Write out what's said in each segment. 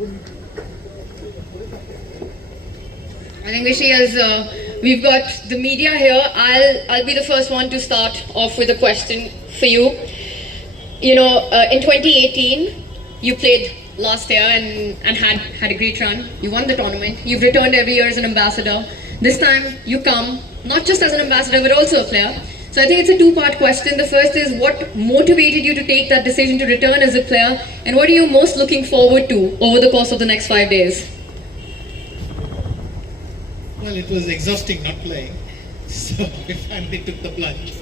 I think Rishi, as we've got the media here, I'll be the first one to start off with a question for you. You know, in 2018, you played last year and had a great run. You won the tournament. You've returned every year as an ambassador. This time, you come not just as an ambassador but also a player. So I think it's a two-part question. The first is, what motivated you to take that decision to return as a player, and what are you most looking forward to over the course of the next 5 days? Well, it was exhausting not playing, so we finally took the plunge.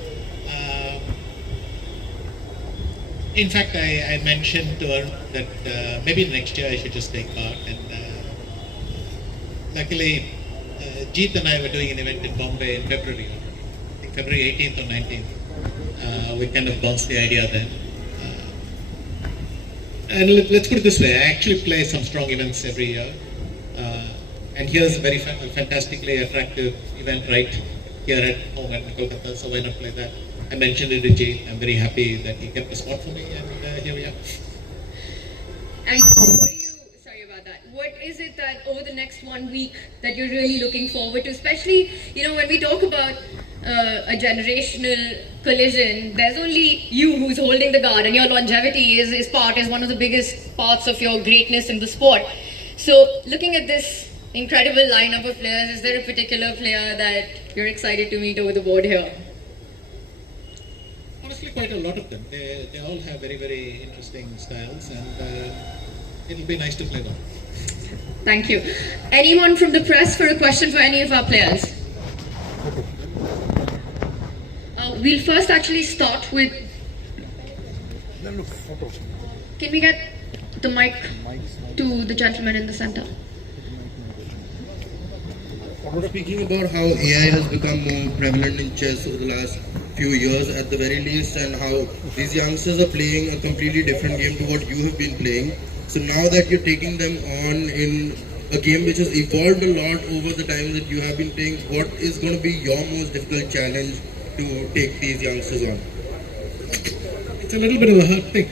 In fact, I mentioned to her that maybe next year I should just take part, and luckily Jeet and I were doing an event in Bombay in February, I think February 18th or 19th. We kind of bounced the idea then. And let's put it this way, I actually play some strong events every year. And here's a very fantastically attractive event right here at home at Kolkata, so why not play that? I mentioned it to Jay. I'm very happy that he kept the spot for me, and here we are. And what are you, sorry about that, what is it that over the next 1 week that you're really looking forward to? Especially, you know, when we talk about a generational collision, there's only you who's holding the guard, and your longevity is one of the biggest parts of your greatness in the sport. So looking at this incredible lineup of players, is there a particular player that you're excited to meet over the board here? Honestly, quite a lot of them. They all have very, very interesting styles, and it'll be nice to play them. Thank you. Anyone from the press for a question for any of our players? We'll first actually start with... Can we get the mic to the gentleman in the center? Speaking about how AI has become more prevalent in chess over the last few years at the very least, and how these youngsters are playing a completely different game to what you have been playing. So now that you're taking them on in a game which has evolved a lot over the time that you have been playing, what is going to be your most difficult challenge to take these youngsters on? It's a little bit of a hard thing.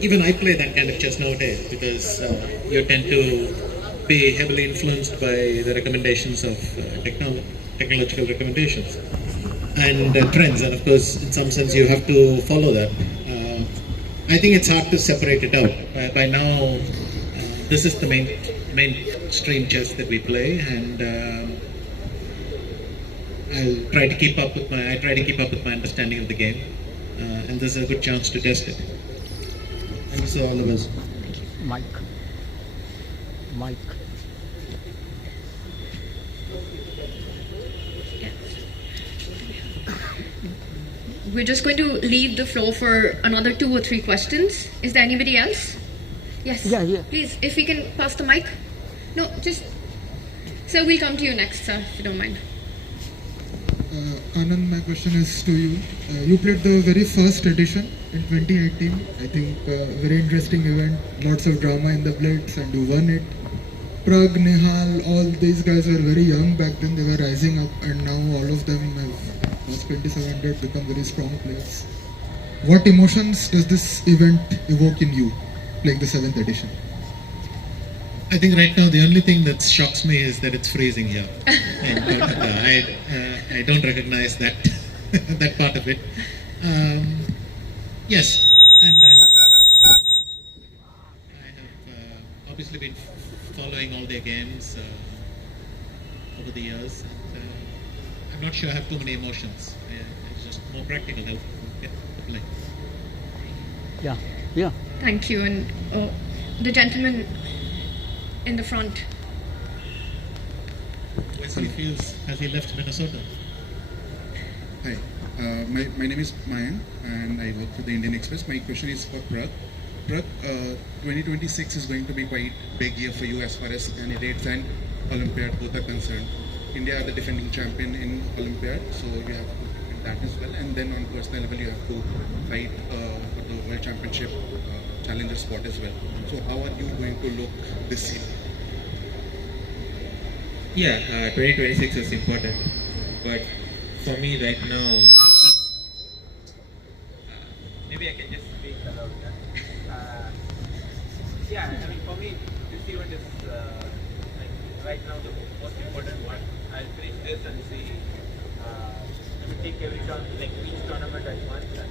Even I play that kind of chess nowadays because you tend to be heavily influenced by the recommendations of technological recommendations and trends, and of course in some sense you have to follow that. I think it's hard to separate it out. By now this is the mainstream chess that we play, and I try to keep up with my understanding of the game, and this is a good chance to test it. Thank you, sir, all of us. Mike. We're just going to leave the floor for another 2 or 3 questions. Is there anybody else? Yes. Yeah. Please, if we can pass the mic. No, just... Sir, we'll come to you next, sir, if you don't mind. Anand, my question is to you. You played the very first edition in 2018. I think very interesting event, lots of drama in the blitz, and you won it. Prag, Nehal, all these guys were very young back then. They were rising up, and now all of them have, as 2700, become very strong players. What emotions does this event evoke in you, playing the 7th edition? I think right now the only thing that shocks me is that it's freezing here. And I don't recognize that that part of it. Yes, and I have obviously been following all their games over the years. And, I'm not sure I have too many emotions. It's just more practical help to play. Yeah. Thank you. And the gentleman in the front. Wesley Fields, has he left Minnesota? Hi, my name is Mayan and I work for the Indian Express. My question is for Prag. Prag, 2026 is going to be quite big year for you as far as candidates and Olympiad both are concerned. India are the defending champion in Olympiad, so you have to in that as well. And then on personal level, you have to fight for the World Championship challenger spot as well. So how are you going to look this year? Yeah, 2026 is important, but for me right now, maybe I can just speak about that. Yeah, I mean, for me, this event is like right now the most important one. I'll finish this and see. Take every like each tournament at once. And,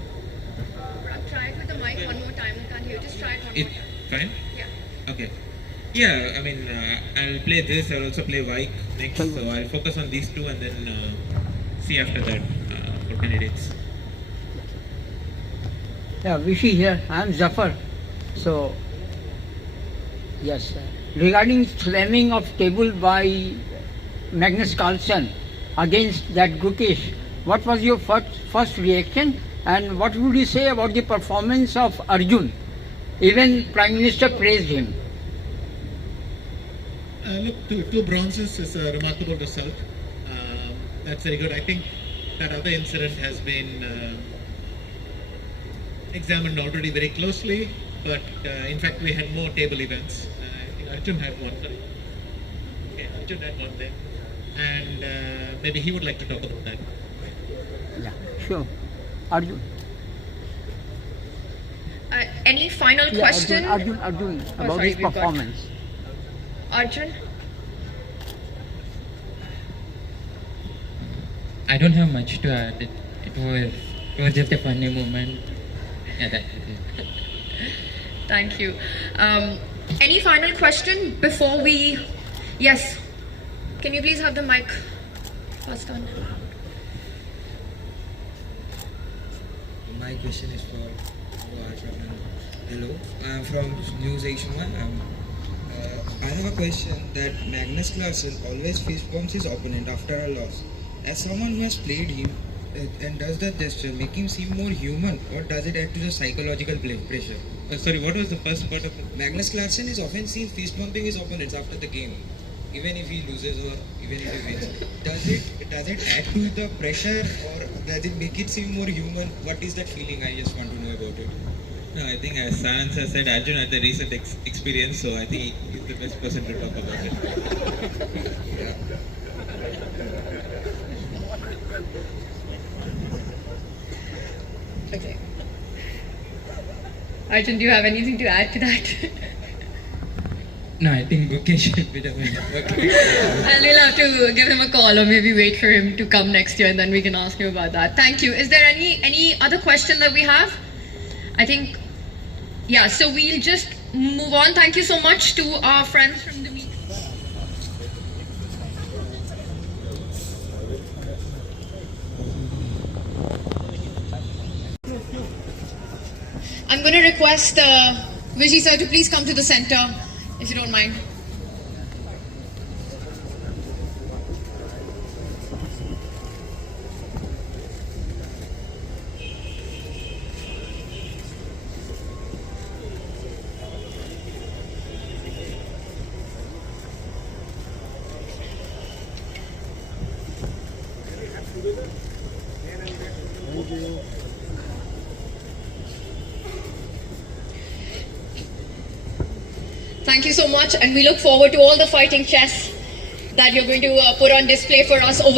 Try it with the mic one more time. I can't hear you. Just try it one it more time. fine. Yeah. Okay. Yeah, I mean, I'll play this. I'll also play Vike next. So I'll focus on these two and then see after that for candidates. Yeah, Vishy here. I am Zafar. So, yes, regarding slamming of table by Magnus Carlsen against that Gukesh, what was your first reaction, and what would you say about the performance of Arjun? Even Prime Minister praised him. Look, two bronzes is a remarkable result. That's very good. I think that other incident has been examined already very closely, but in fact we had more table events. I think Arjun had one. Okay, Arjun had one there, and maybe he would like to talk about that. Yeah, sure. Arjun. Any final Yeah, question? Arjun, Oh, about sorry, his we've got- performance. Arjun? I don't have much to add. It was just a funny moment. Yeah, that's it. Thank you. Any final question before we... Yes. Can you please have the mic passed on? My question is for Arjun. Hello, I'm from News Asian One. I have a question that Magnus Carlsen always fist bumps his opponent after a loss. As someone who has played him and does that gesture, make him seem more human, or does it add to the psychological pressure? Sorry, what was the first part of it? Magnus Carlsen is often seen fist bumping his opponents after the game, even if he loses or even if he wins. Does it add to the pressure, or does it make it seem more human? What is that feeling? I just want to know about it. No, I think as Sanand sir said, Arjun had the recent experience, so I think he's the best person to talk about it. Okay. Arjun, do you have anything to add to that? No, I think Gukesh should be the winner. And we'll have to give him a call or maybe wait for him to come next year and then we can ask him about that. Thank you. Is there any other question that we have? I think, yeah, so we'll just move on. Thank you so much to our friends from the media. I'm going to request Vijay sir to please come to the center, if you don't mind. Thank you so much, and we look forward to all the fighting chess that you're going to put on display for us over